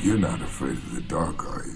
You're not afraid of the dark, are you?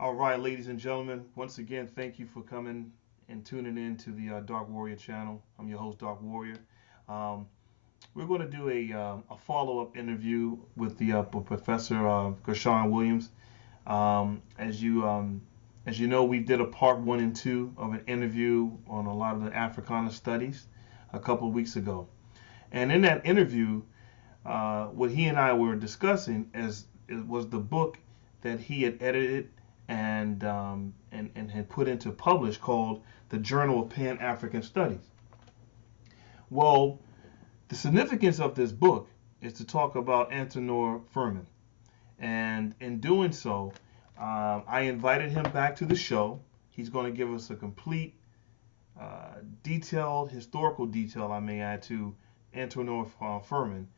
All right, ladies and gentlemen, once again, thank you for coming and tuning in to the Dark Warrior channel. I'm your host, Dark Warrior. Um, we're going to do a follow-up interview with the Professor Gershom Williams. As you know, we did a part 1 and 2 of an interview on a lot of the Africana studies a couple of weeks ago. And in that interview, what he and I were discussing was the book that he had edited and had put into publish called the Journal of Pan-African Studies. Well, the significance of this book is to talk about Antenor Firmin, and in doing so, I invited him back to the show. He's going to give us a complete, detailed, historical detail, I may add, to Antenor Firmin,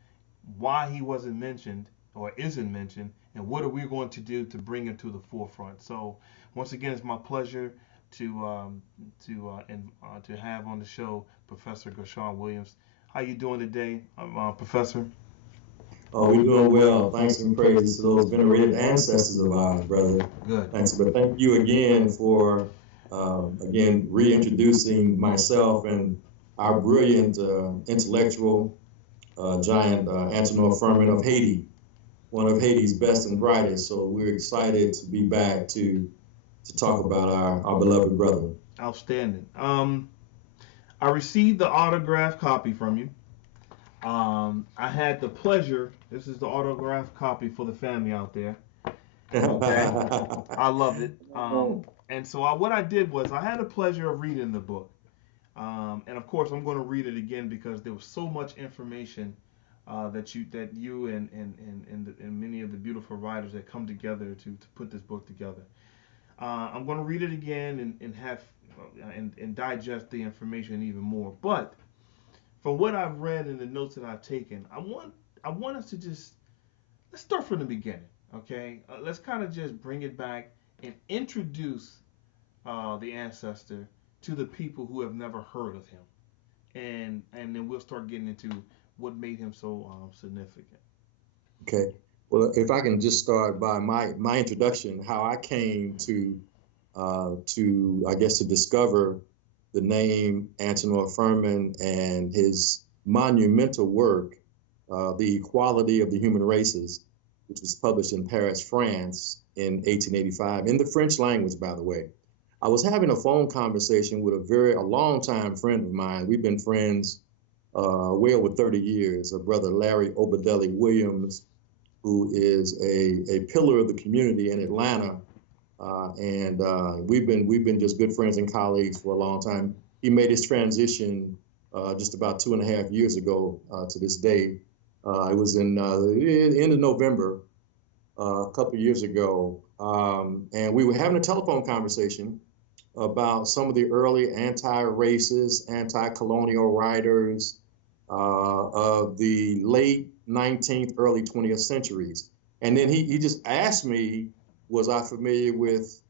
why he wasn't mentioned or isn't mentioned, and what are we going to do to bring him to the forefront. So once again, it's my pleasure to have on the show Professor Gershom Williams. How you doing today, Professor? Oh, we're doing well. Thanks and praises to those venerated ancestors of ours, brother. Good. Thanks, but thank you again for reintroducing myself and our brilliant intellectual giant Antenor Firmin of Haiti, one of Haiti's best and brightest. So we're excited to be back to talk about our beloved brother. Outstanding. I received the autographed copy from you. I had the pleasure. This is the autographed copy for the family out there. Okay, I love it. And so what I did was I had the pleasure of reading the book, and of course I'm going to read it again because there was so much information that you and many of the beautiful writers that come together to put this book together. I'm going to read it again and digest the information even more. But from what I've read and the notes that I've taken, I want us to just let's start from the beginning. Okay, let's kind of just bring it back and introduce the ancestor to the people who have never heard of him, and then we'll start getting into what made him so significant. Okay. Well, if I can just start by my introduction, how I came to I guess to discover the name Antenor Firmin and his monumental work, The Equality of the Human Races, which was published in Paris, France in 1885, in the French language, by the way. I was having a phone conversation with a longtime friend of mine. We've been friends way over 30 years, a brother Larry Obadelli Williams, who is a pillar of the community in Atlanta. We've been just good friends and colleagues for a long time. He made his transition just about 2.5 years ago to this day. It was in the end of November, a couple of years ago. And we were having a telephone conversation about some of the early anti-racist, anti-colonial writers of the late 19th, early 20th centuries. And then he just asked me, was I familiar with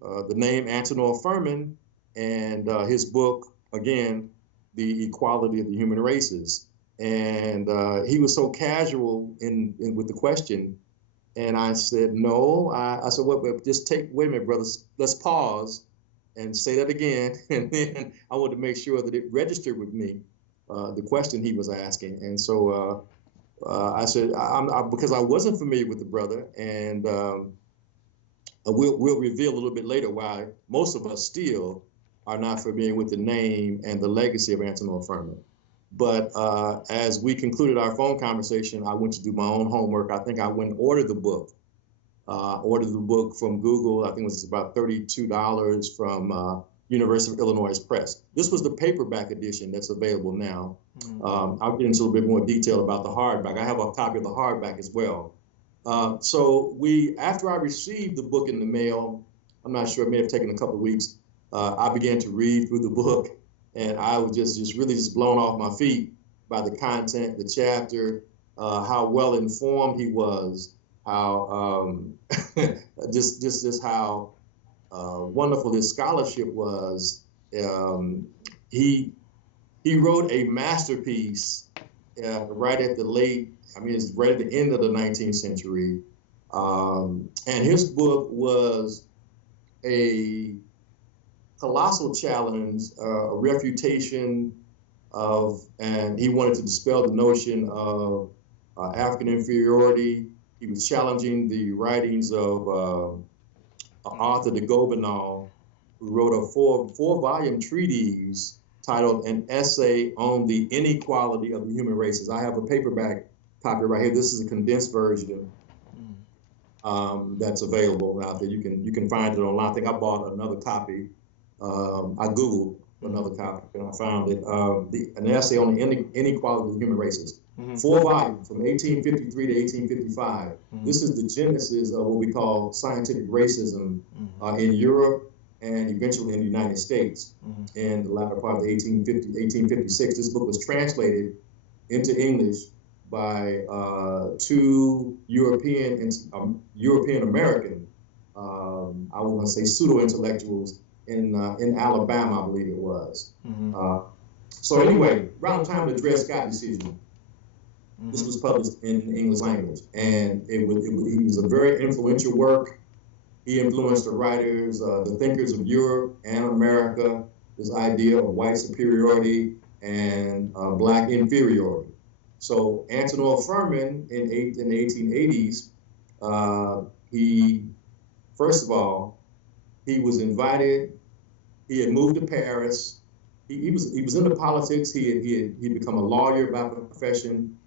the name Antenor Firmin and his book, again, The Equality of the Human Races. And he was so casual with the question. And I said, no. I said, wait a minute, brothers, let's pause and say that again. And then I wanted to make sure that it registered with me, the question he was asking. And so I said, because I wasn't familiar with the brother, and we'll reveal a little bit later why most of us still are not familiar with the name and the legacy of Antenor Firmin. But as we concluded our phone conversation, I went to do my own homework. I think I went and ordered the book. Ordered the book from Google. I think it was about $32 from University of Illinois Press. This was the paperback edition that's available now. I'll get into a little bit more detail about the hardback. I have a copy of the hardback as well. So after I received the book in the mail, I'm not sure, it may have taken a couple of weeks, I began to read through the book, and I was just really blown off my feet by the content, the chapter, how well informed he was, how just how wonderful his scholarship was. He wrote a masterpiece right at it's right at the end of the 19th century. And his book was a colossal challenge, a refutation of, and he wanted to dispel the notion of African inferiority. He was challenging the writings of Arthur de Gobineau, who wrote a four-volume treatise titled An Essay on the Inequality of the Human Races. I have a paperback copy right here. This is a condensed version that's available out there. You can find it online. I think I bought another copy. I Googled another copy and I found it. An Essay on the Inequality of the Human Races. 4 volumes from 1853 to 1855. This is the genesis of what we call scientific racism in Europe and eventually in the United States. In the latter part of 1856, this book was translated into English by two European American, I want to say pseudo-intellectuals in Alabama, I believe it was. So anyway, around the time of the Dred Scott decision, this was published in English language, and it was a very influential work. He influenced the writers, the thinkers of Europe and America, this idea of white superiority and black inferiority. So Antenor Firmin in the 1880s, first of all, he was invited. He had moved to Paris. He was into politics. He had become a lawyer by profession.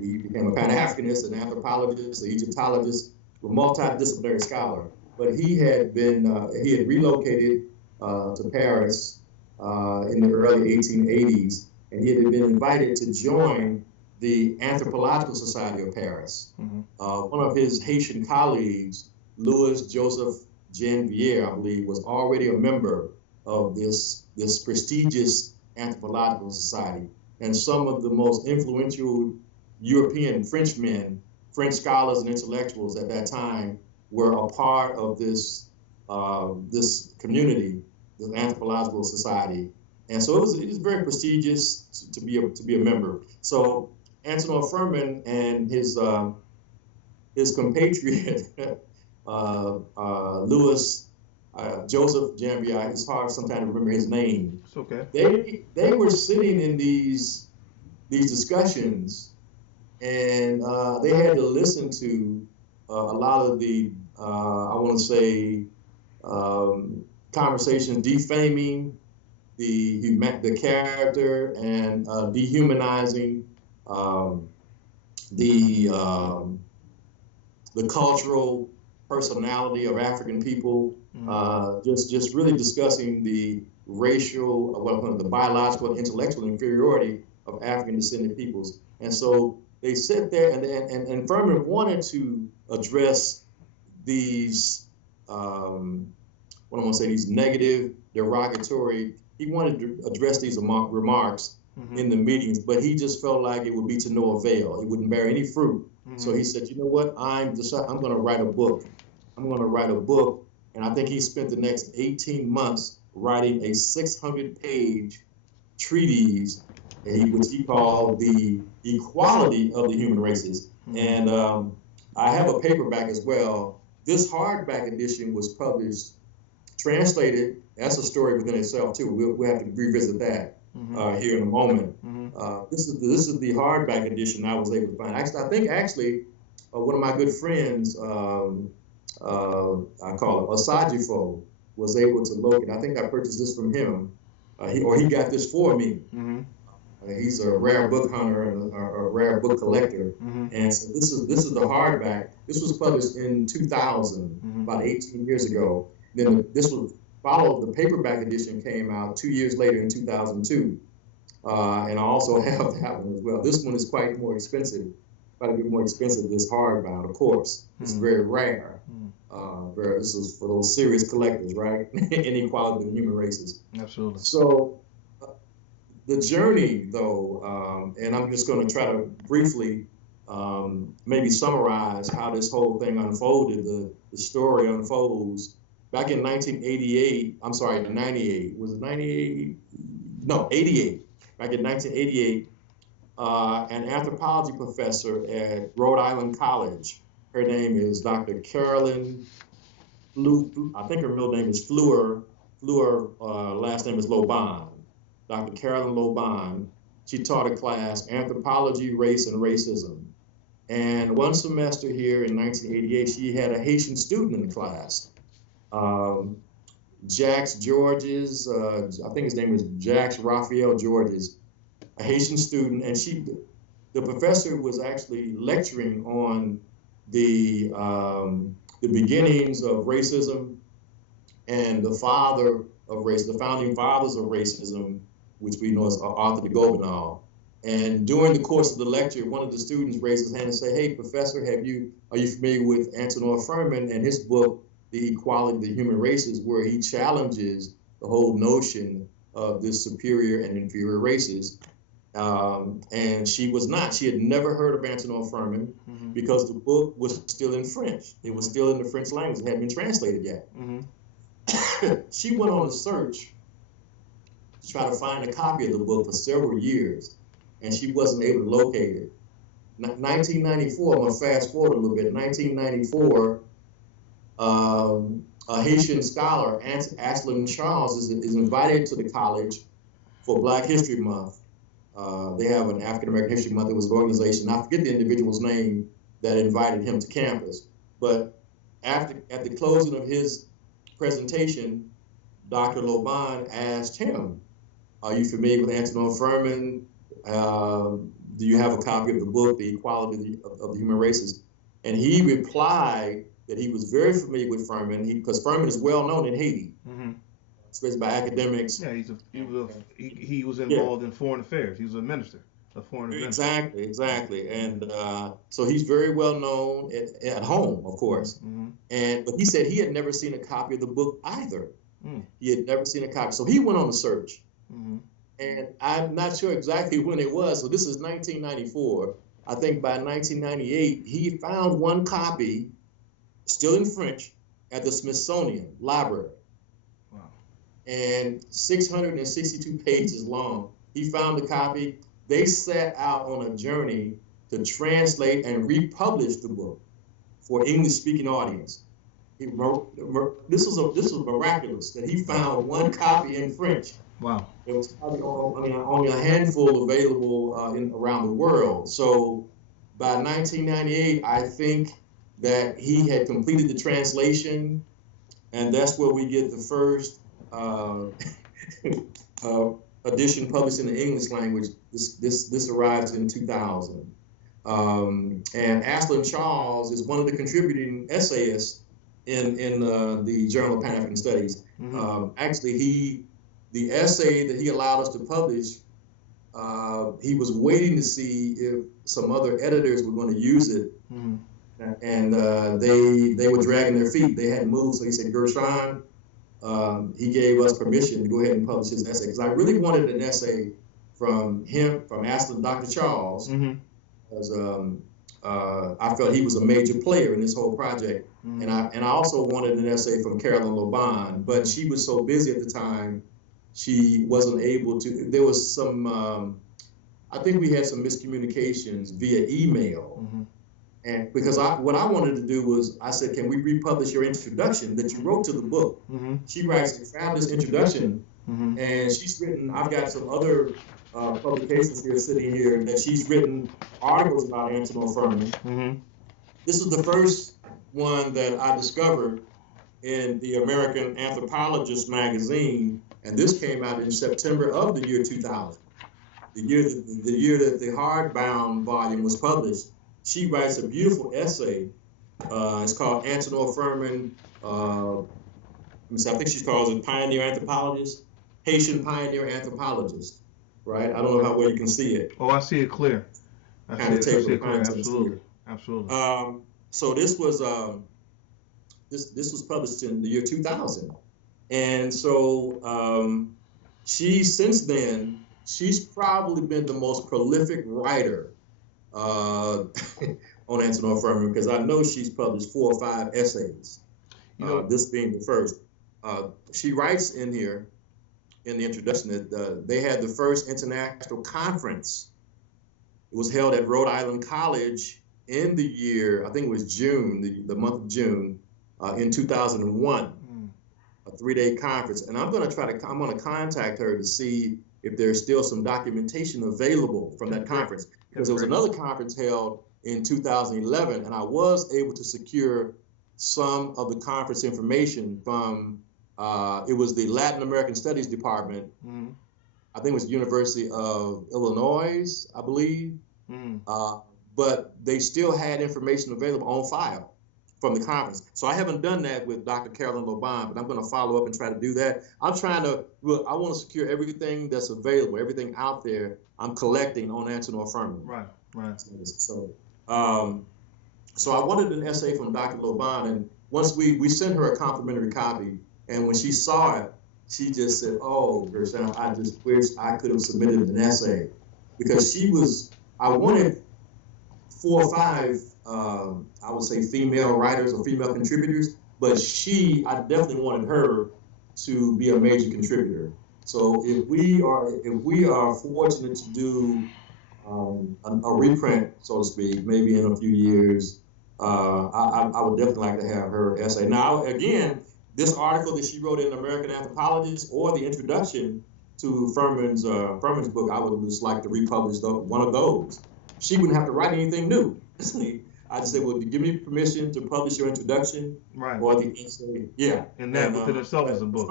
He became a Pan-Africanist, an anthropologist, an Egyptologist, a multidisciplinary scholar. But he had relocated to Paris in the early 1880s, and he had been invited to join the Anthropological Society of Paris. One of his Haitian colleagues, Louis Joseph Janvier, I believe, was already a member of this prestigious anthropological society. And some of the most influential European Frenchmen, French scholars and intellectuals at that time were a part of this community, the Anthropological Society. And so it was very prestigious to be a member. So Antenor Firmin and his compatriot, Louis Joseph Janvier, it's hard sometimes to remember his name. It's okay. They were sitting in these discussions, and they had to listen to a lot of the I want to say conversations defaming the character and dehumanizing the cultural personality of African people, just really discussing the racial, the biological and intellectual inferiority of African descended peoples. And so they sit there, and Firman wanted to address these, these negative, derogatory, he wanted to address these remarks in the meetings, but he just felt like it would be to no avail. It wouldn't bear any fruit. So he said, you know what, I'm going to write a book. I'm going to write a book. And I think he spent the next 18 months writing a 600-page treatise, which he called The Equality of the Human Races. And I have a paperback as well. This hardback edition was published, translated. That's a story within itself, too. We'll have to revisit that here in a moment. This is the hardback edition I was able to find. I think one of my good friends, I call it Asajifo, was able to locate. I think I purchased this from him, he got this for me. He's a rare book hunter and a rare book collector, and so this is the hardback. This was published in 2000, about 18 years ago. Then this was followed, the paperback edition came out 2 years later in 2002. And I also have that one as well. This one is quite more expensive, quite a bit more expensive, this hardbound, of course. It's very rare. This is for those serious collectors, right? Inequality of the human races. Absolutely. So the journey, though, and I'm just going to try to briefly maybe summarize how this whole thing unfolded, the story unfolds. Back in 1988, I'm sorry, 98, was it 98? No, 88. Back in 1988, an anthropology professor at Rhode Island College, her name is Dr. Carolyn I think her middle name is Fleur, last name is Loban. Dr. Carolyn Loban, she taught a class, Anthropology, Race, and Racism. And one semester here in 1988, she had a Haitian student in the class. Jax Georges, I think his name was Jax Raphael Georges, a Haitian student, and the professor was actually lecturing on the beginnings of racism and the father of race, the founding fathers of racism, which we know as Arthur de Gobineau. And during the course of the lecture, one of the students raised his hand and said, "Hey, professor, are you familiar with Antenor Firmin and his book, The Equality of the Human Races, where he challenges the whole notion of this superior and inferior races?" And she was not. She had never heard of Antenor Firmin because the book was still in French. It was still in the French language. It hadn't been translated yet. She went on a search to try to find a copy of the book for several years, and she wasn't able to locate it. 1994, I'm going to fast forward a little bit. 1994, a Haitian scholar, Anthony Charles, is invited to the college for Black History Month. They have an African American History Month. It was an organization, I forget the individual's name, that invited him to campus. But at the closing of his presentation, Dr. Loban asked him, "Are you familiar with Antenor Firmin? Do you have a copy of the book, The Equality of the Human Races?" And he replied that he was very familiar with Firmin, because Firmin is well known in Haiti, especially by academics. Yeah, he was involved in foreign affairs. He was a minister of foreign affairs. Exactly. And so he's very well known at home, of course. But he said he had never seen a copy of the book either. He had never seen a copy. So he went on a search. And I'm not sure exactly when it was. So this is 1994. I think by 1998, he found one copy, still in French, at the Smithsonian Library. Wow. And 662 pages long. He found the copy. They set out on a journey to translate and republish the book for English-speaking audience. He wrote, this was miraculous that he found one copy in French. Wow. It was probably only a handful available around the world. So by 1998, I think that he had completed the translation, and that's where we get the first edition published in the English language. This arrives in 2000. And Ashlyn Charles is one of the contributing essayists in the Journal of Pan-African Studies. Actually, the essay that he allowed us to publish, he was waiting to see if some other editors were going to use it. And they were dragging their feet. They hadn't moved. So he said, "Gershom," he gave us permission to go ahead and publish his essay. Because I really wanted an essay from him, from Ashlyn, Dr. Charles, because I felt he was a major player in this whole project. And I also wanted an essay from Carolyn Loban, but she was so busy at the time, she wasn't able to. There was some, I think we had some miscommunications via email. And because what I wanted to do was, I said, "Can we republish your introduction that you wrote to the book?" She writes a fabulous introduction, and she's written, I've got some other publications here sitting here that she's written articles about Antenor Firmin. This is the first one that I discovered in the American Anthropologist magazine, and this came out in September of the year 2000, the year that the hardbound volume was published. She writes a beautiful essay. It's called Antenor Firmin, I think she calls it pioneer anthropologist, Haitian pioneer anthropologist, right? I don't know how well you can see it. Oh, I see it clear. Kind of table of contents Absolutely. here. Absolutely. So this was this was published in the year 2000, and so since then she's probably been the most prolific writer on Antenor Firmin, because I know she's published 4 or 5 essays. This being the first. She writes in here in the introduction that they had the first international conference. It was held at Rhode Island College in the year, I think it was June, the month of June, in 2001, a 3-day conference. And I'm going to contact her to see if there's still some documentation available from that conference. Because there was another conference held in 2011, and I was able to secure some of the conference information from, it was the Latin American Studies Department. I think it was the University of Illinois, I believe. But they still had information available on file from the conference. So I haven't done that with Dr. Carolyn Loban, but I'm going to follow up and try to do that. I want to secure everything that's available, everything out there I'm collecting on Antenor Firmin. Right. So, so I wanted an essay from Dr. Loban, and once we sent her a complimentary copy, and when she saw it, she just said, "Oh, Gershom, I just wish I could have submitted an essay," because I wanted 4 or 5, I would say, female writers or female contributors, but I definitely wanted her to be a major contributor. So if we are fortunate to do a reprint, so to speak, maybe in a few years, I would definitely like to have her essay. Now, again, this article that she wrote in American Anthropologist, or the introduction to Firmin's book, I would just like to republish one of those. She wouldn't have to write anything new. I just say, well, give me permission to publish your introduction, or the essay. Yeah. And that within itself is a book.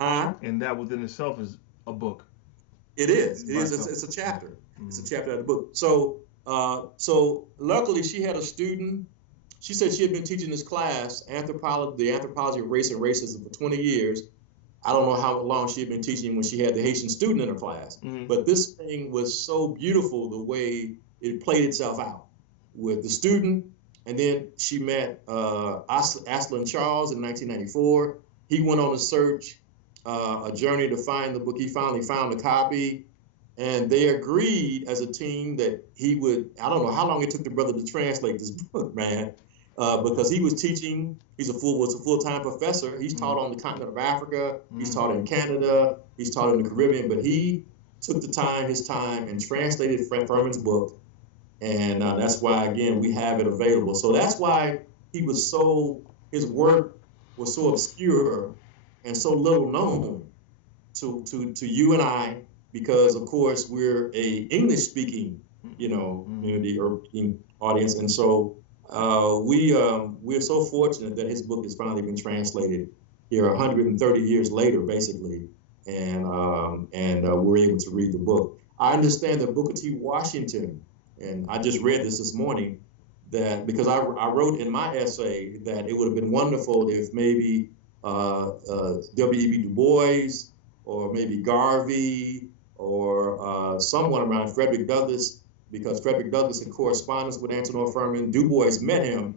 And that within itself is a book. It is. It's a chapter. It's a chapter of the book. So luckily she had a student. She said she had been teaching this class, the anthropology of race and racism, for 20 years. I don't know how long she had been teaching when she had the Haitian student in her class. But this thing was so beautiful, the way it played itself out with the student. And then she met Aslan Charles in 1994. He went on a search, a journey to find the book. He finally found a copy. And they agreed as a team that he would, I don't know how long it took the brother to translate this book, man, because he was teaching, was a full-time professor. He's taught on the continent of Africa, he's taught in Canada, he's taught in the Caribbean, but he took his time, and translated Firmin's book. And that's why, again, we have it available. So that's why his work was so obscure and so little known to you and I, because of course we're a English-speaking, community or audience, and so we're so fortunate that his book has finally been translated here 130 years later, basically, and we're able to read the book. I understand that Booker T. Washington, and I just read this morning, that because I wrote in my essay that it would have been wonderful if maybe W.E.B. Du Bois, or maybe Garvey, or someone around Frederick Douglass, because Frederick Douglass in correspondence with Antenor Firmin, Du Bois met him.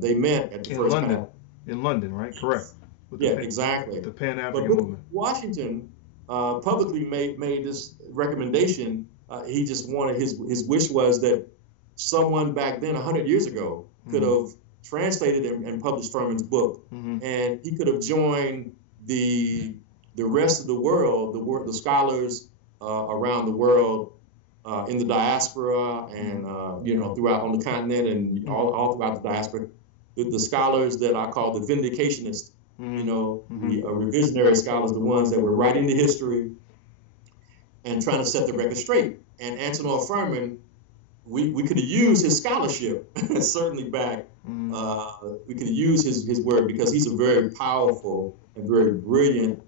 They met at the first time. In London, right? Correct. Exactly. The Pan-African movement. Washington publicly made this recommendation. He just wanted, his wish was that someone back then, 100 years ago, could have translated and published Firmin's book, and he could have joined the rest of the world, the scholars around the world, in the diaspora, and throughout on the continent, and all throughout the diaspora, the scholars that I call the Vindicationists, the revisionary scholars, the ones that were writing the history and trying to set the record straight. And Antenor Firmin, we could have used his scholarship, certainly back. We could use his work, because he's a very powerful and very brilliant,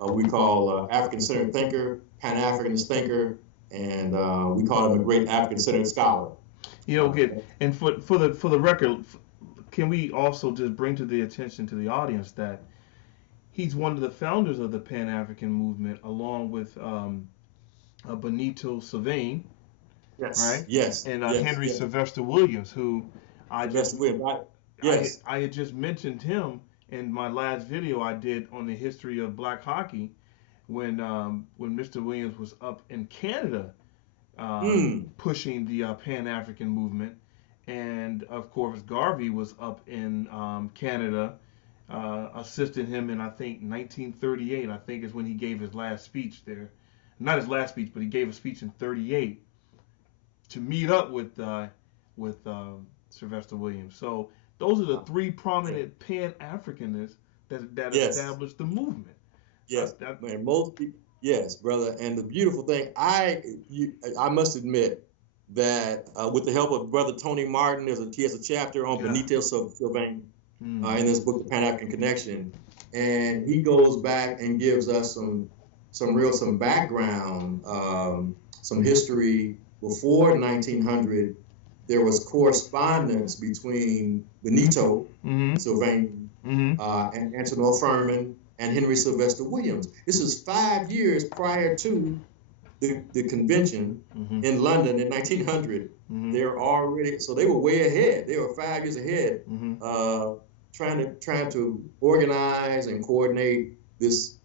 we call African-centered thinker, Pan-Africanist thinker, and we call him a great African-centered scholar. And for the record, can we also just bring to the attention to the audience that he's one of the founders of the Pan-African movement, along with Benito Sylvain, Yes. right? Yes. And yes, Henry yes. Sylvester Williams, who I just Yes. I had just mentioned him in my last video I did on the history of black hockey when Mr. Williams was up in Canada pushing the Pan-African movement, and of course Garvey was up in Canada assisting him in, I think, 1938. I think is when he gave his last speech there. Not his last speech, but he gave a speech in 38 to meet up with Sylvester Williams. So those are the three prominent Pan-Africanists that Yes. established the movement. Yes, man, most people, yes, brother. And the beautiful thing, I must admit that with the help of Brother Tony Martin, he has a chapter on Benito Sylvain in this book, The Pan-African Connection, and he goes back and gives us some background, some history. Before 1900, there was correspondence between Benito Sylvain and Antenor Firmin and Henry Sylvester Williams. This is 5 years prior to the convention in London in 1900. They're already, so they were way ahead. They were 5 years ahead, trying to organize and coordinate this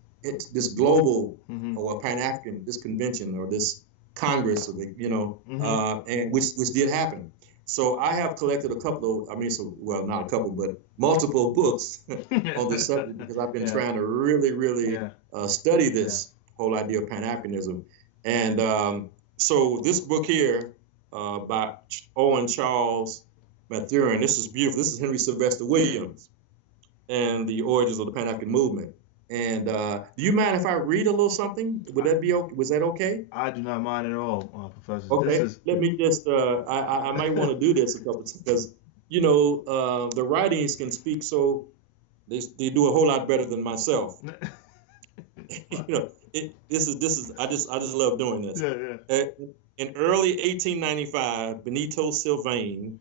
global or Pan-African, this convention or this Congress, and which did happen. So I have collected a couple of, not a couple, but multiple books on this subject because I've been trying to really study this whole idea of Pan-Africanism. And so this book here by Owen Charles Mathurin, this is beautiful. This is Henry Sylvester Williams and the origins of the Pan-African movement. And do you mind if I read a little something? Would that be okay? Was that okay? I do not mind at all, Professor. Okay, let me just, I might want to do this a couple times because, the writings can speak so, they do a whole lot better than myself. This is, I just love doing this. In early 1895, Benito Sylvain,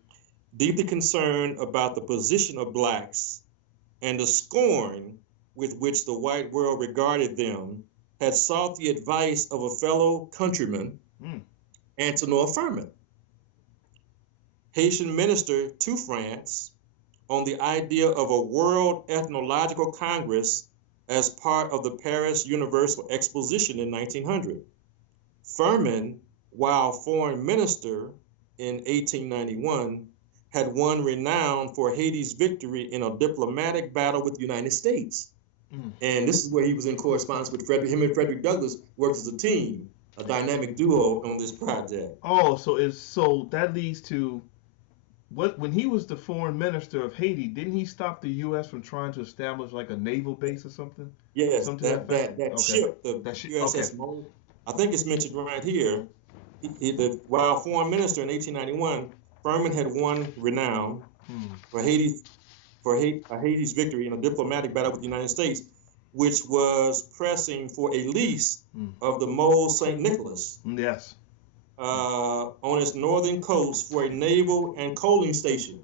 deeply concerned about the position of blacks and the scorn with which the white world regarded them, had sought the advice of a fellow countryman, Antenor Firmin, Haitian minister to France, on the idea of a World Ethnological Congress as part of the Paris Universal Exposition in 1900. Firmin, while foreign minister in 1891, had won renown for Haiti's victory in a diplomatic battle with the United States. And this is where he was in correspondence with him and Frederick Douglass worked as a team, a dynamic duo on this project. Oh, so that leads to when he was the foreign minister of Haiti, didn't he stop the U.S. from trying to establish like a naval base or something? Yes, something that ship, the USS Mo, I think it's mentioned right here. While foreign minister in 1891, Firmin had won renown for Haiti's victory in a diplomatic battle with the United States, which was pressing for a lease of the Mole St. Nicholas on its northern coast for a naval and coaling station.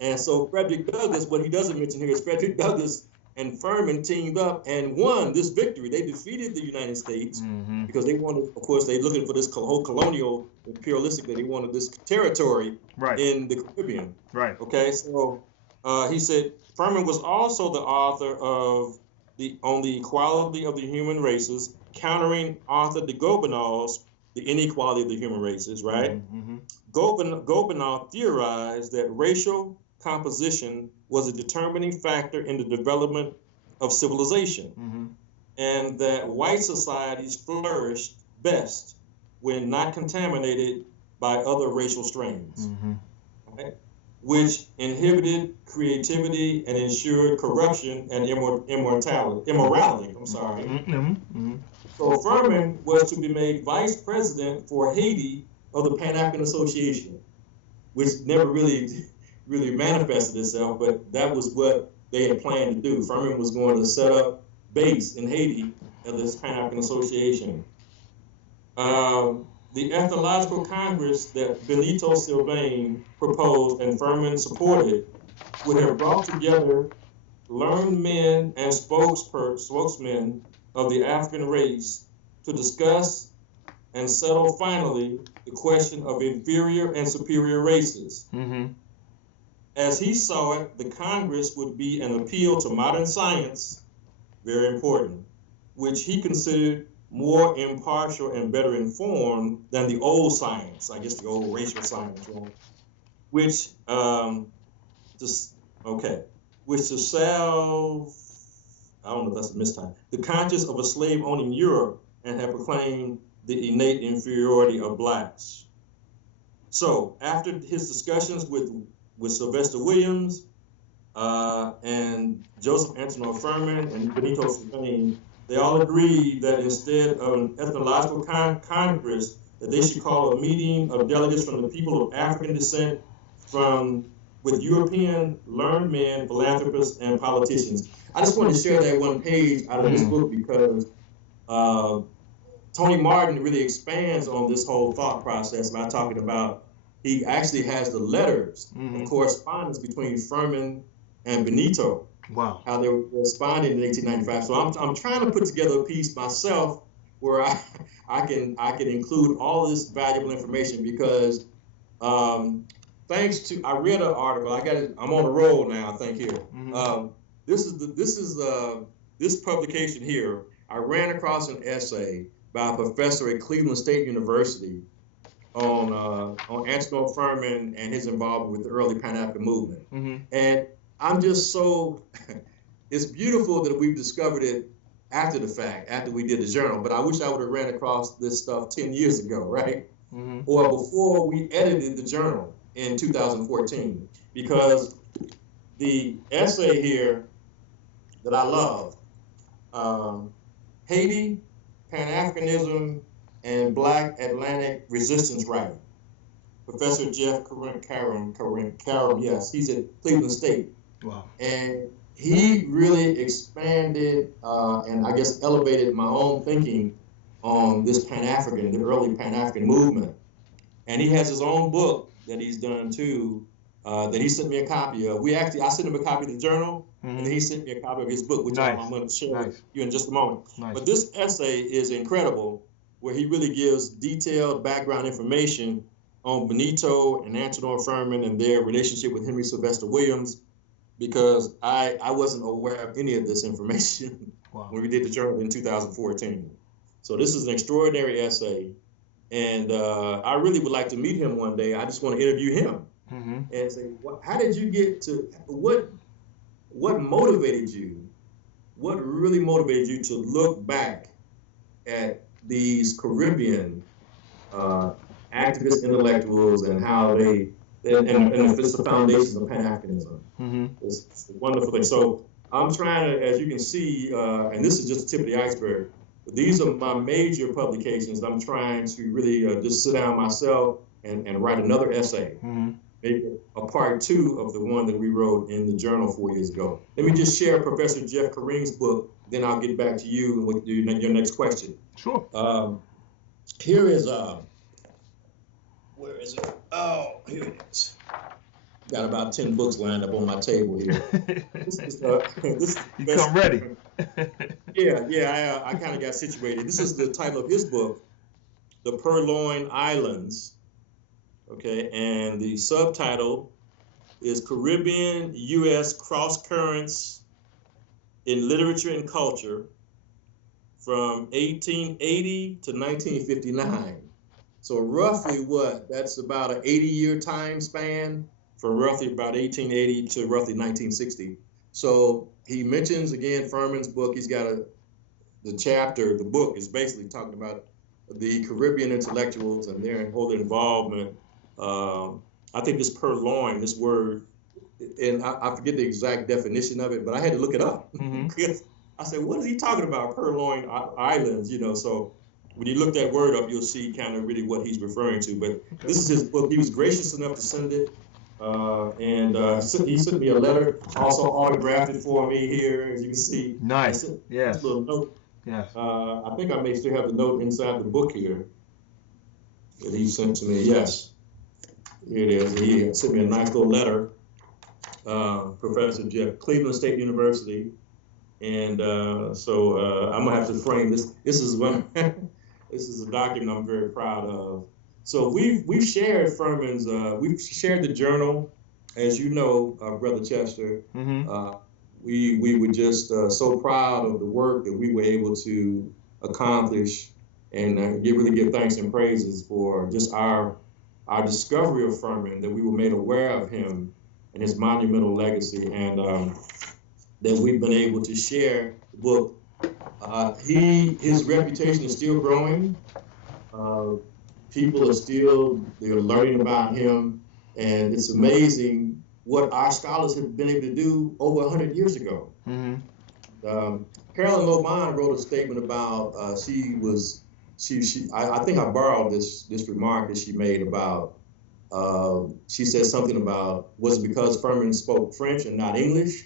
And so Frederick Douglass, what he doesn't mention here is Frederick Douglass and Firmin teamed up and won this victory. They defeated the United States because they wanted, of course, they looking for this whole colonial imperialistic, that they wanted this territory in the Caribbean. Right. Okay, so he said Firmin was also the author of On the Equality of the Human Races, countering Arthur de Gobineau's The Inequality of the Human Races, right? Gobineau theorized that racial composition was a determining factor in the development of civilization, and that white societies flourished best when not contaminated by other racial strains. Right? Which inhibited creativity and ensured corruption and immorality. I'm sorry. So Firmin was to be made vice president for Haiti of the Pan-African Association, which never really manifested itself, but that was what they had planned to do. Firmin was going to set up base in Haiti of this Pan-African Association. The Ethnological Congress that Benito Sylvain proposed and Firmin supported would have brought together learned men and spokesmen of the African race to discuss and settle finally the question of inferior and superior races. Mm-hmm. As he saw it, the Congress would be an appeal to modern science, very important, which he considered more impartial and better informed than the old science, I guess the old racial science, which which to salve, I don't know if that's a mistype, the conscience of a slave-owning Europe and have proclaimed the innate inferiority of blacks. So after his discussions with Sylvester Williams and Joseph Antenor Firmin and Benito Firmin, they all agreed that instead of an ethnological congress, that they should call a meeting of delegates from the people of African descent with European learned men, philanthropists, and politicians. I just wanted to share that one page out of this book because Tony Martin really expands on this whole thought process by talking about, he actually has the letters of correspondence between Firman and Benito. Wow. How they were responding in 1895. So I'm trying to put together a piece myself where I can include all this valuable information because thanks to, I read an article. I'm on the roll now. I think here. This publication here. I ran across an essay by a professor at Cleveland State University on Antenor Firmin and his involvement with the early Pan-African movement. And I'm just so, it's beautiful that we've discovered it after the fact, after we did the journal, but I wish I would have ran across this stuff 10 years ago, right? Or before we edited the journal in 2014, because the essay here that I love, Haiti, Pan-Africanism, and Black Atlantic Resistance Writing. Professor Jeff Karam, yes, he's at Cleveland State. Wow. And he really expanded and I guess elevated my own thinking on this Pan-African, the early Pan-African movement. And he has his own book that he's done too, that he sent me a copy of. I sent him a copy of the journal, and then he sent me a copy of his book, which I'm going to share with you in just a moment. But this essay is incredible, where he really gives detailed background information on Benito and Antenor Firmin and their relationship with Henry Sylvester Williams, because I wasn't aware of any of this information when we did the journal in 2014. So this is an extraordinary essay, and I really would like to meet him one day. I just want to interview him and say, how did you get to, what motivated you? What really motivated you to look back at these Caribbean activist intellectuals and how and it's the foundation of Pan-Africanism. It's a wonderful thing. So I'm trying to, as you can see, and this is just the tip of the iceberg, these are my major publications. I'm trying to really just sit down myself and write another essay, maybe a part 2 of the one that we wrote in the journal 4 years ago. Let me just share Professor Jeff Kareem's book, then I'll get back to you with your next question. Sure. Here is, where is it? Oh, here it is. Got about 10 books lined up on my table here. You come ready. Yeah, I kind of got situated. This is the title of his book, The Purloined Islands. Okay, and the subtitle is Caribbean U.S. Cross Currents in Literature and Culture from 1880 to 1959. So roughly that's about an 80-year time span from roughly about 1880 to roughly 1960. So he mentions, again, Firman's book. He's got the book is basically talking about the Caribbean intellectuals and their whole involvement. I think this purloin, this word, and I forget the exact definition of it, but I had to look it up. I said, what is he talking about, purloined islands, So when you look that word up, you'll see kind of really what he's referring to. But this is his book. He was gracious enough to send it. He sent me a letter, also autographed it for me here, as you can see. Nice. Yes. A little note. Yes. I think I may still have the note inside the book here that he sent to me. Yes. Here it is. He sent me a nice little letter. professor at Cleveland State University. And so I'm gonna have to frame this. This is one. This is a document I'm very proud of. So we've shared Firman's. We've shared the journal, as you know, Brother Chester. Mm-hmm. We were just so proud of the work that we were able to accomplish, and really give thanks and praises for just our discovery of Firman, that we were made aware of him and his monumental legacy, and that we've been able to share the book. His reputation is still growing. People they're learning about him, and it's amazing what our scholars have been able to do over 100 years ago. Mm-hmm. Carolyn Lobon wrote a statement about I think I borrowed this remark that she made about, she said something about, was it because Firman spoke French and not English,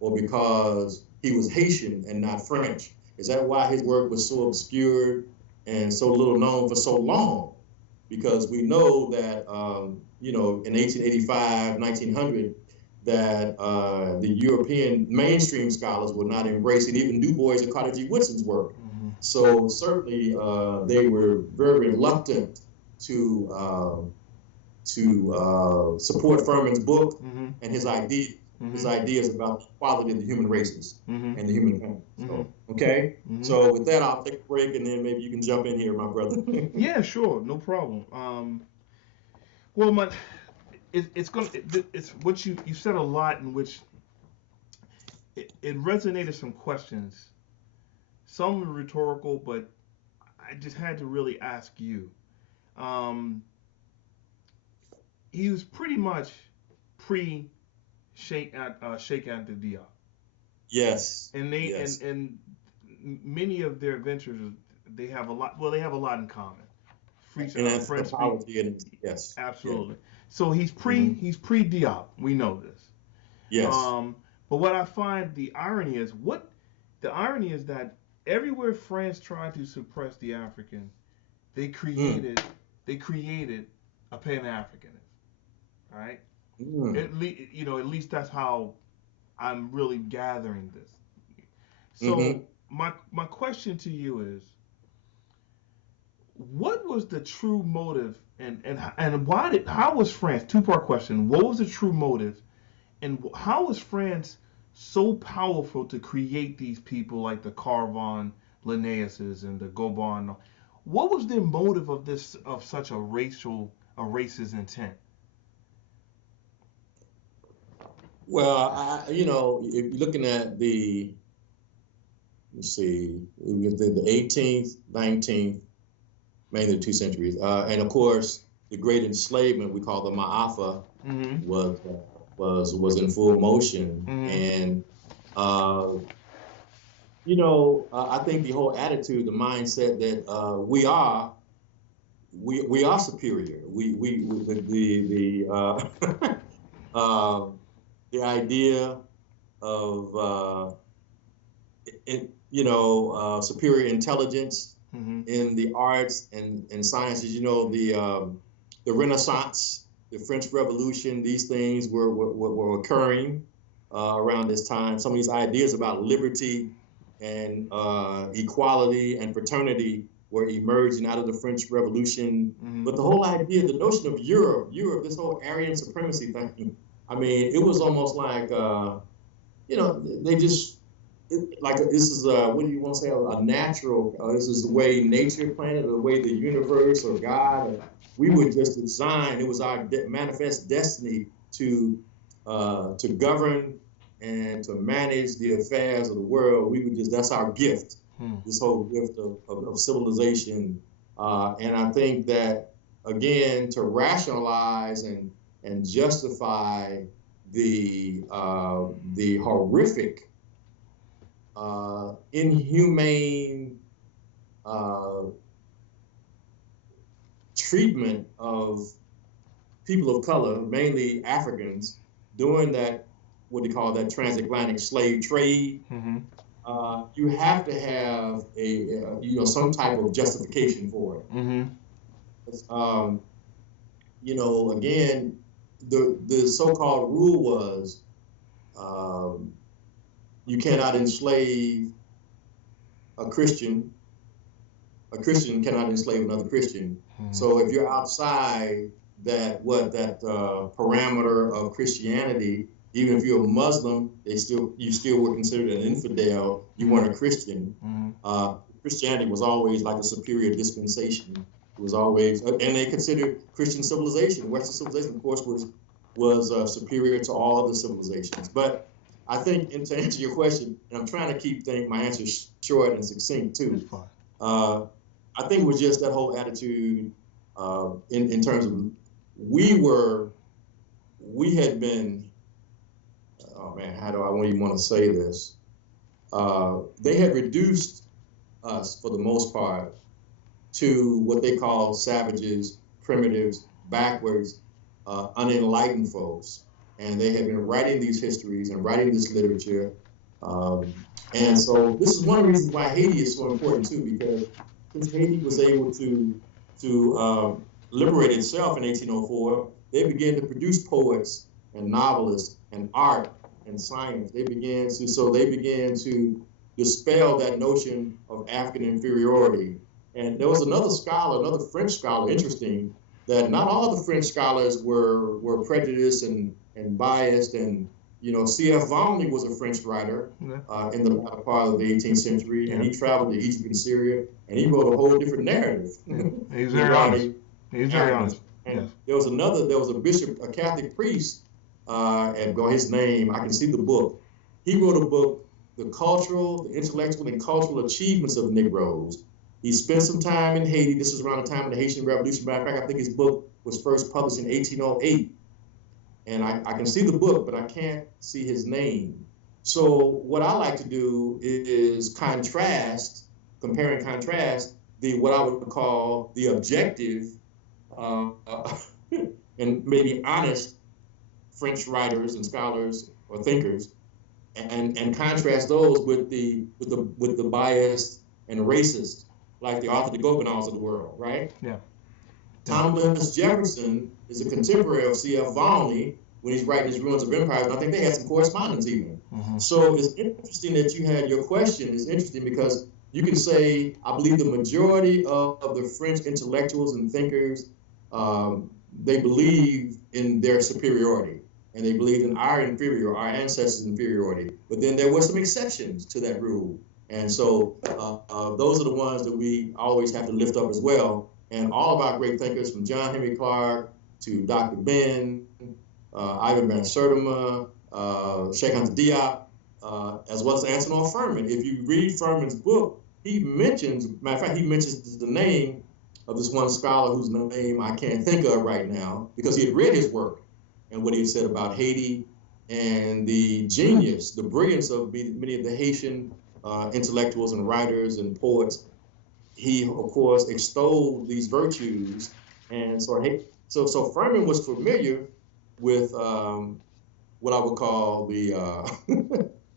or because he was Haitian and not French? Is that why his work was so obscured and so little known for so long? Because we know that, in 1885, 1900, that the European mainstream scholars were not embracing even Du Bois and Carter G. Woodson's work. Mm-hmm. So certainly they were very reluctant to support Firman's book Mm-hmm. and his ideas about the quality of the human races Mm-hmm. and the human family. So, okay? Mm-hmm. So with that, I'll take a break, and then maybe you can jump in here, my brother. Yeah, sure, no problem. It's what you said a lot in which it resonated some questions. Some were rhetorical, but I just had to really ask you. He was pretty much pre-Sheikh Anta Diop. Yes. And they yes. and many of their ventures, they have a lot. Well, they have a lot in common. French speak. Yes. Absolutely. Yeah. So he's pre-Diop. We know this. Yes. But what I find the irony is that everywhere France tried to suppress the African, they created a Pan-Africanism. Right? At least that's how I'm really gathering this. So my question to you is, what was the true motive, and how was France? Two-part question. What was the true motive, and how was France so powerful to create these people like the Carvon Linnaeuses and the Gobon? What was their motive of such a racist intent? Well, if you're looking at the 18th, 19th, mainly the 2 centuries, and of course the great enslavement we call the Ma'afa was in full motion, and I think the whole attitude, the mindset that we are superior. The idea of superior intelligence in the arts and sciences. The Renaissance, the French Revolution, these things were occurring around this time. Some of these ideas about liberty and equality and fraternity were emerging out of the French Revolution. But the whole idea, the notion of Europe, this whole Aryan supremacy thing, I mean, it was almost like, they just, this is, what do you want to say, a natural, this is the way nature planned it, the way the universe or God, we were just designed, it was our manifest destiny to govern and to manage the affairs of the world. That's our gift, this whole gift of civilization. And I think that, again, to rationalize and justify the horrific, inhumane treatment of people of color, mainly Africans, during that, what they call that transatlantic slave trade. You have to have some type of justification for it. Again, the so-called rule was you cannot enslave a Christian. A Christian cannot enslave another Christian. So if you're outside that parameter of Christianity, even if you're a Muslim, you still were considered an infidel. You weren't a Christian. Christianity was always like a superior dispensation. It was always, and they considered Christian civilization, Western civilization, of course, was superior to all other civilizations. But I think, and to answer your question, and I'm trying to keep my answers short and succinct too. I think it was just that whole attitude in terms of we had been, oh man, how do I even want to say this? They had reduced us, for the most part, to what they call savages, primitives, backwards, unenlightened folks. And they had been writing these histories and writing this literature. And so this is one of the reasons why Haiti is so important too, because since Haiti was able to liberate itself in 1804, they began to produce poets and novelists and art and science. They began to dispel that notion of African inferiority. And there was another French scholar, interesting, that not all the French scholars were prejudiced and biased. And, C.F. Volney was a French writer in the latter part of the 18th century, and he traveled to Egypt and Syria, and he wrote a whole different narrative. He's very honest. He's very honest. And there was a bishop, a Catholic priest, and his name, I can see the book. He wrote a book, The Intellectual and Cultural Achievements of Negroes. He spent some time in Haiti. This is around the time of the Haitian Revolution. Matter of fact, I think his book was first published in 1808. And I can see the book, but I can't see his name. So what I like to do is compare and contrast what I would call the objective and maybe honest French writers and scholars or thinkers, and contrast those with the biased and racist, like the Arthur de Gobineaus of the world, right? Yeah. Thomas Jefferson is a contemporary of C.F. Volney when he's writing his Ruins of Empires, and I think they had some correspondence even. So it's interesting that you had your question. It's interesting because you can say, I believe the majority of the French intellectuals and thinkers, they believe in their superiority, and they believe in our ancestors' inferiority. But then there were some exceptions to that rule. And so those are the ones that we always have to lift up as well. And all of our great thinkers, from John Henry Clark to Dr. Ben, Ivan Van Sertima, Cheikh Anta Diop, as well as Antenor Firmin. If you read Firmin's book, he mentions the name of this one scholar whose name I can't think of right now, because he had read his work and what he had said about Haiti and the genius, the brilliance of many of the Haitian intellectuals and writers and poets. He, of course, extolled these virtues, and so Firmin was familiar with what I would call the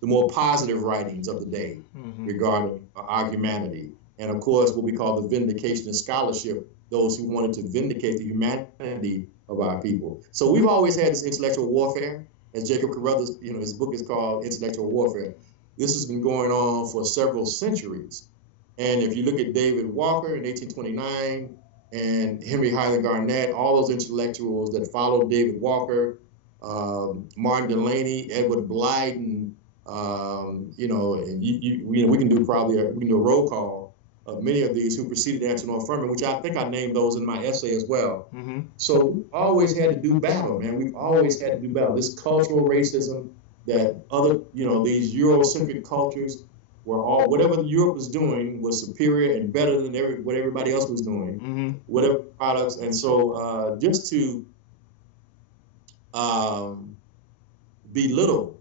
the more positive writings of the day regarding our humanity, and of course what we call the vindication of scholarship, those who wanted to vindicate the humanity of our people. So we've always had this intellectual warfare, as Jacob Carruthers, his book is called Intellectual Warfare. This has been going on for several centuries. And if you look at David Walker in 1829 and Henry Highland Garnett, all those intellectuals that followed David Walker, Martin Delany, Edward Blyden, and we can do a roll call of many of these who preceded Antenor Firmin, which I think I named those in my essay as well. So we've always had to do battle, man. We've always had to do battle. This cultural racism that these Eurocentric cultures were all, whatever Europe was doing was superior and better than what everybody else was doing, whatever products. And so just to belittle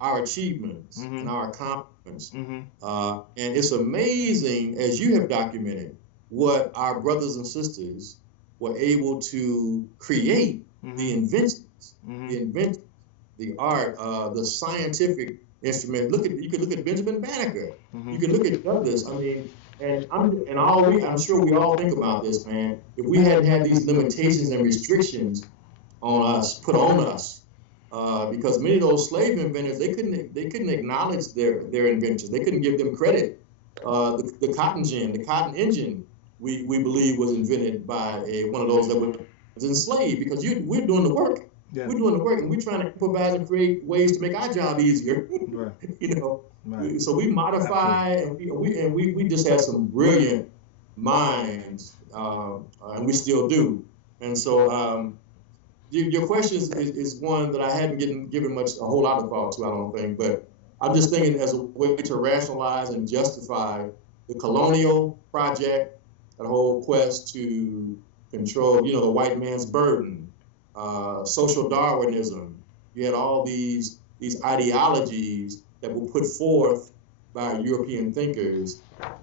our achievements and our accomplishments. And it's amazing, as you have documented, what our brothers and sisters were able to create, the inventions, the art, the scientific instrument. You can look at Benjamin Banneker. You can look at Douglas. I mean, I'm sure we all think about this, man. If we hadn't had these limitations and restrictions on us, put on us, because many of those slave inventors, they couldn't acknowledge their inventions. They couldn't give them credit. The cotton gin, the cotton engine, we believe was invented by one of those that was enslaved, because we're doing the work. Yeah. We're doing the work, and we're trying to improvise and create ways to make our job easier. Right. You know, right. So we modify, and we just had some brilliant minds, and we still do. And so your question is one that I hadn't given a whole lot of thought to, I don't think, but I'm just thinking as a way to rationalize and justify the colonial project, that whole quest to control, the white man's burden, social Darwinism. You had all these ideologies that were put forth by European thinkers,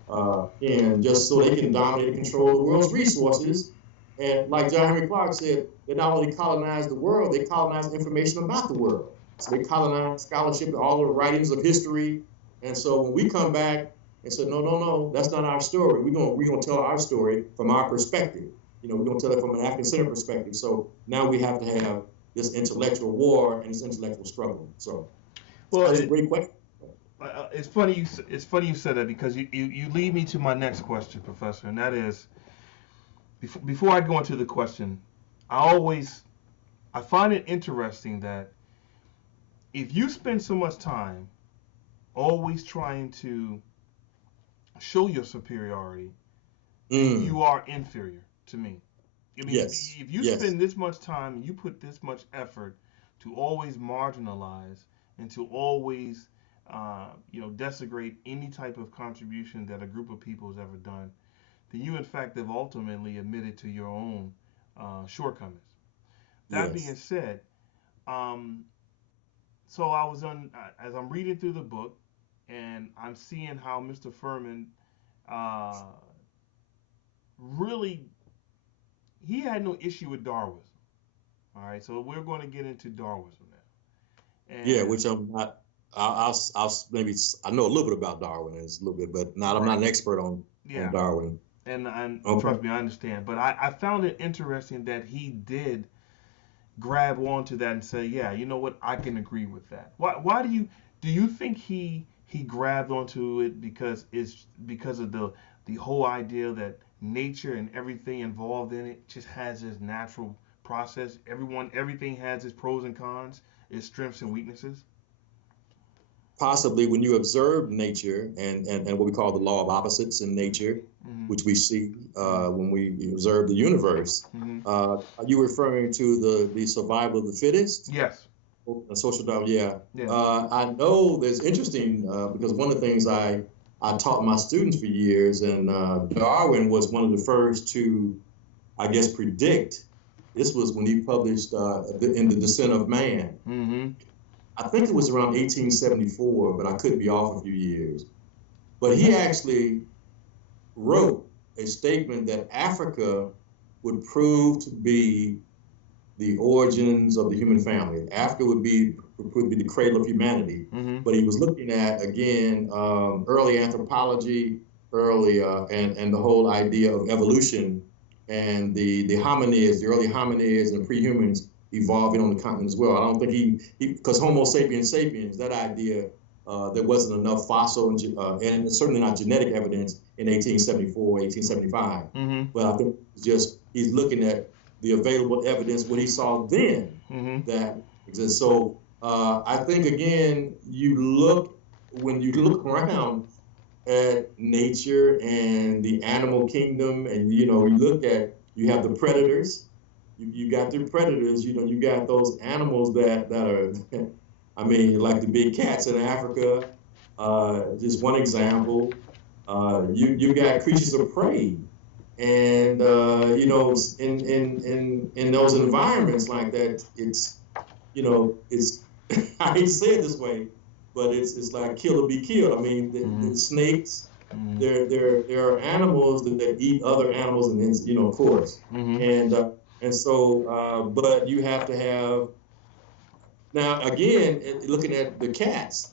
and just so they can dominate and control the world's resources. And like John Henry Clark said, they not only colonized the world, they colonized information about the world. So they colonized scholarship, all the writings of history. And so when we come back and say, no, that's not our story. We're gonna tell our story from our perspective. We're gonna tell it from an African-centered perspective. So now we have to have this intellectual war and this intellectual struggle. So that's a great question. It's funny you said that, because you lead me to my next question, Professor, and that is, before I go into the question, I find it interesting that if you spend so much time always trying to show your superiority, you are inferior to me. I mean, yes. If you spend this much time and you put this much effort to always marginalize and to always desecrate any type of contribution that a group of people has ever done, then you in fact have ultimately admitted to your own shortcomings. That being said, so I was as I'm reading through the book, and I'm seeing how Mr. Firman really, he had no issue with Darwinism. All right, so we're going to get into Darwinism now. And which I'm not. I'll maybe I know a little bit about Darwin, a little bit, but I'm not an expert on Darwin. And okay. Trust me, I understand. But I found it interesting that he did grab onto that and say, yeah, you know what, I can agree with that. Why do you think he grabbed onto it because of the whole idea that nature and everything involved in it just has this natural process? Everything has its pros and cons, its strengths and weaknesses. Possibly when you observe nature and what we call the law of opposites in nature, which we see when we observe the universe. Are you referring to the survival of the fittest? Yes. Social Darwin, I know that's interesting because one of the things I taught my students for years, and Darwin was one of the first to, I guess, predict. This was when he published in The Descent of Man. Mm-hmm. I think it was around 1874, but I could be off a few years. But he actually wrote a statement that Africa would prove to be the origins of the human family. Africa would be the cradle of humanity. Mm-hmm. But he was looking at, again, early anthropology, and the whole idea of evolution, and the hominids, the early hominids and pre-humans evolving on the continent as well. I don't think because Homo sapiens sapiens, that idea, there wasn't enough fossil and certainly not genetic evidence in 1874, 1875. Mm-hmm. But I think he's looking at the available evidence, what he saw then, that exists. So I think, again, when you look around at nature and the animal kingdom, and you have the predators. You got the predators, you got those animals that are, I mean, like the big cats in Africa, just one example. You got creatures of prey, and in those environments like that, it's I hate to say it this way, but it's like kill or be killed. I mean, the snakes. There are animals that eat other animals, and then of course, and so, but you have to have, now again, looking at the cats,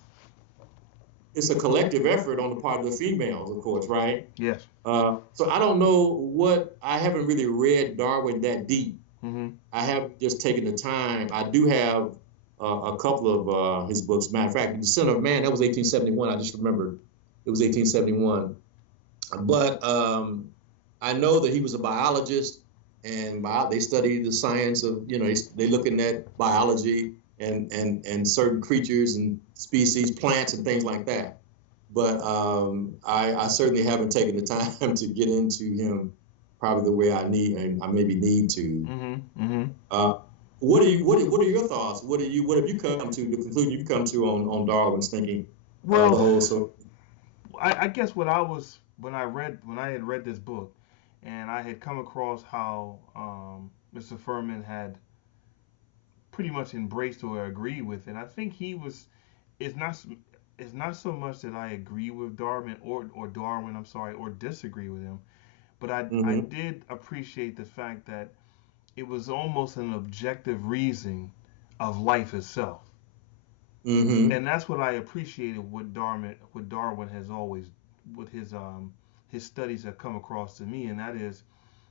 it's a collective effort on the part of the females, of course, right? Yes. So I don't know I haven't really read Darwin that deep I have just taken the time. I do have a couple of his books. Matter of fact, The Descent of Man, that was 1871. I just remembered it was 1871. But I know that he was a biologist, and they study the science of, they looking at biology and certain creatures and species, plants and things like that. But I certainly haven't taken the time to get into him probably the way I maybe need to. What are your thoughts? What have you come to, the conclusion you've come to on Darwin's thinking? Well, I guess when I had read this book, and I had come across how Mr. Firman had pretty much embraced or agreed with it. I think it's not so much that I agree with Darwin or Darwin, I'm sorry, or disagree with him, but I did appreciate the fact that it was almost an objective reason of life itself. And that's what I appreciated what Darwin has always, what his studies have come across to me, and that is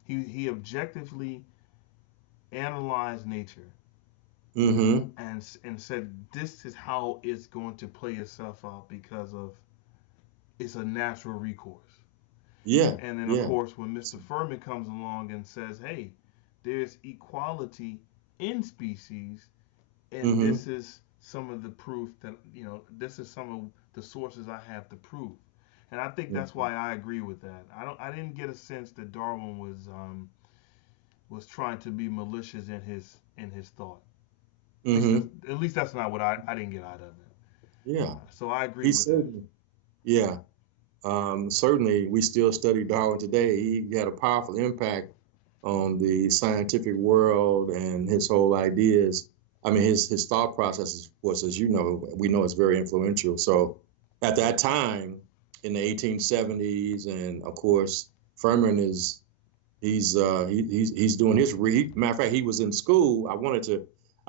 he objectively analyzed nature and said this is how it's going to play itself out because of it's a natural recourse. Yeah. And then of course when Mr. Firmin comes along and says, hey, there's equality in species, and this is some of the proof that, this is some of the sources I have to prove. And I think that's why I agree with that. I didn't get a sense that Darwin was trying to be malicious in his thought. At least that's not what I didn't get out of it. Yeah. So I agree with that. Yeah. Certainly, we still study Darwin today. He had a powerful impact on the scientific world, and his whole ideas. I mean, his thought process was, as you know, we know it's very influential. So at that time, in the 1870s, and of course, Firman he's doing his matter of fact, he was in school.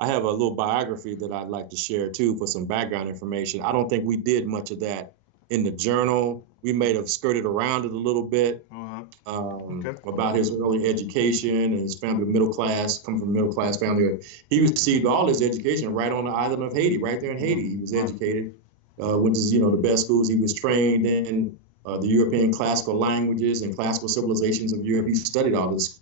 I have a little biography that I'd like to share too for some background information. I don't think we did much of that in the journal. We may have skirted around it a little bit about his early education and his family, coming from a middle class family. He received all his education right on the island of Haiti, right there in Haiti. He was educated, went to the best schools. He was trained in the European classical languages and classical civilizations of Europe. He studied all this